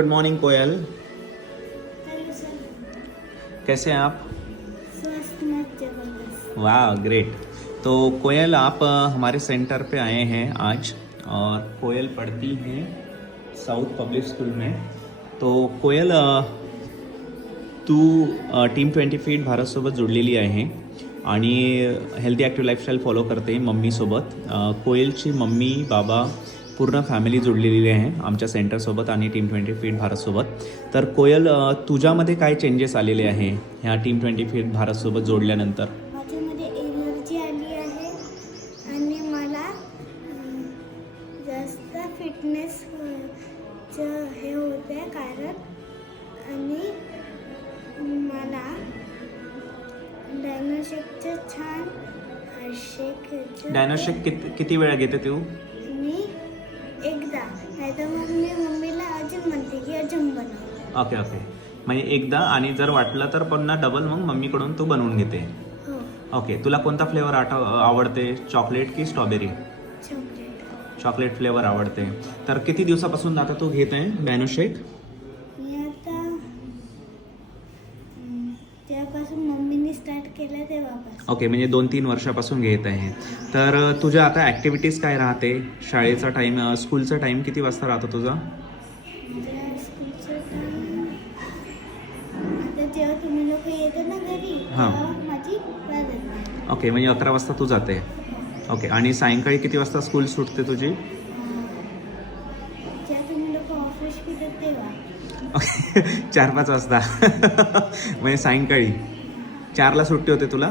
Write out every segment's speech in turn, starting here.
Good morning कोयल, hello sir. कैसे हैं आप? स्वास्थ्य में जबरदस्त। वाह ग्रेट। तो कोयल आप हमारे सेंटर पे आए हैं आज, और कोयल पढ़ती हैं साउथ पब्लिक स्कूल में। तो कोयल तू टीम 20 फीट भारतसोबत जोडलेली आहे आणि हेल्दी ॲक्टिव्ह लाईफस्टाईल फॉलो करते मम्मीसोबत. कोयलची मम्मी बाबा पूर्ण फॅमिली जोडलेली आहे आमच्या सेंटरसोबत आणि टीम 20 फीट भारतसोबत. तर कोयल, तुझ्यामध्ये काय चेंजेस आलेले आहे ह्या टीम 20 फीट भारतसोबत जोडल्यानंतर? माझ्यामध्ये एनर्जी आली आहे आणि मला जास्त फिटनेस हे होत आहे कारण आणि मला डायनोशेकचं छान शेक डायनोशेक किती वेळा घेते तू? मी एकदा नाही तर मग मी मम्मीला अजून म्हणते की अजून बनव. ओके ओके, म्हणजे एकदा, आणि जर वाटलं तर पुन्हा डबल मग मम्मीकडून तू बनवून घेते. हो. ओके, तुला कोणता फ्लेवर आवडते, चॉकलेट की स्ट्रॉबेरी? चॉकलेट. चॉकलेट फ्लेवर आवडते. तर किती दिवसापासून आता तू घेत आहे डायनोशेक? मी आता तेव्हापासून मम्मीने स्टार्ट केलं तेव्हापासून. ओके, म्हणजे 2-3 वर्षापासून घेत आहे. तर तुझ्या आता ॲक्टिव्हिटीज काय राहते? शाळेचा टाईम, स्कूलचा टाईम किती वाजता राहतो तुझा? माझ्या स्कूलचं टाइम आता जेव्हा तुम्ही लोक येतात ना घरी हां. तेव्हा माझी वाजत. ओके, म्हणजे 11 वाजता तू जाते. ओके, आणि सायंकाळी किती वाजता स्कूल सुटते तुझी? जेव्हा तुम्ही लोक ऑफिस पितात तेव्हा. ओके 4-5 वाजता म्हणजे सायंकाळी 4ला सुट्टी होते तुला?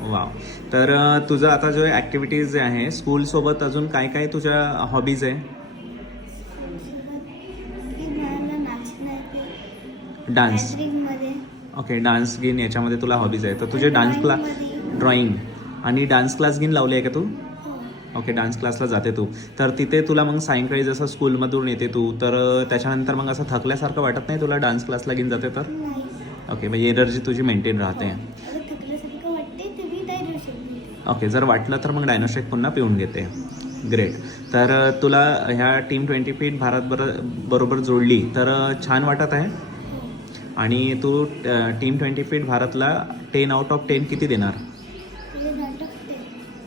वाव. तर तुझं आता जो ॲक्टिव्हिटीज जे आहे स्कूलसोबत, अजून काय काय तुझ्या हॉबीज आहे? की मला नाचणं येते. डान्स. गॅदरिंगमध्ये. ओके, डान्स घेईन याच्यामध्ये तुला हॉबीज आहे. तर तुझे डान्स क्लास, ड्रॉइंग आणि डान्स क्लास घेऊन लावले आहे का तू? हो. ओके, डान्स क्लासला जाते तू. तर तिथे तुला मग सायंकाळी जसं स्कूलमधून येते तू, तर त्याच्यानंतर मग असं थकल्यासारखं वाटत नाही तुला डान्स क्लासला घेऊन जाते तर? नाही. ओके, म्हणजे एनर्जी तुझी मेंटेन राहते. आता थकल्यासारखं वाटते तुम्ही डायरेक्शन. ओके, जर वाटलं तर मग डायनोशेक पुन्हा पिऊन घेते. ग्रेट. तर तुला ह्या टीम 20 फीट भारत बरोबर जोडली तर छान वाटत आहे. आणि तू टीम 20 फीट भारतला 10 आउट ऑफ 10 किती देणार?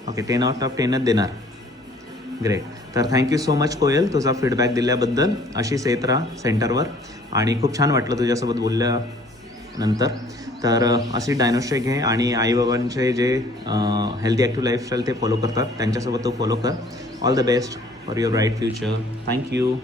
ओके, 10 आउट ऑफ 10च देणार. ग्रेट. तर थँक्यू सो मच कोयल, तुझा फीडबॅक दिल्याबद्दल. अशीच येत राहा सेंटरवर, आणि खूप छान वाटलं तुझ्यासोबत बोलल्यानंतर. तर अशी डायनोशेक घे, आणि आईबाबांचे जे हेल्दी ॲक्टिव्ह लाईफस्टाईल ते फॉलो करतात त्यांच्यासोबत तो फॉलो कर. All the best for your bright future. Thank you.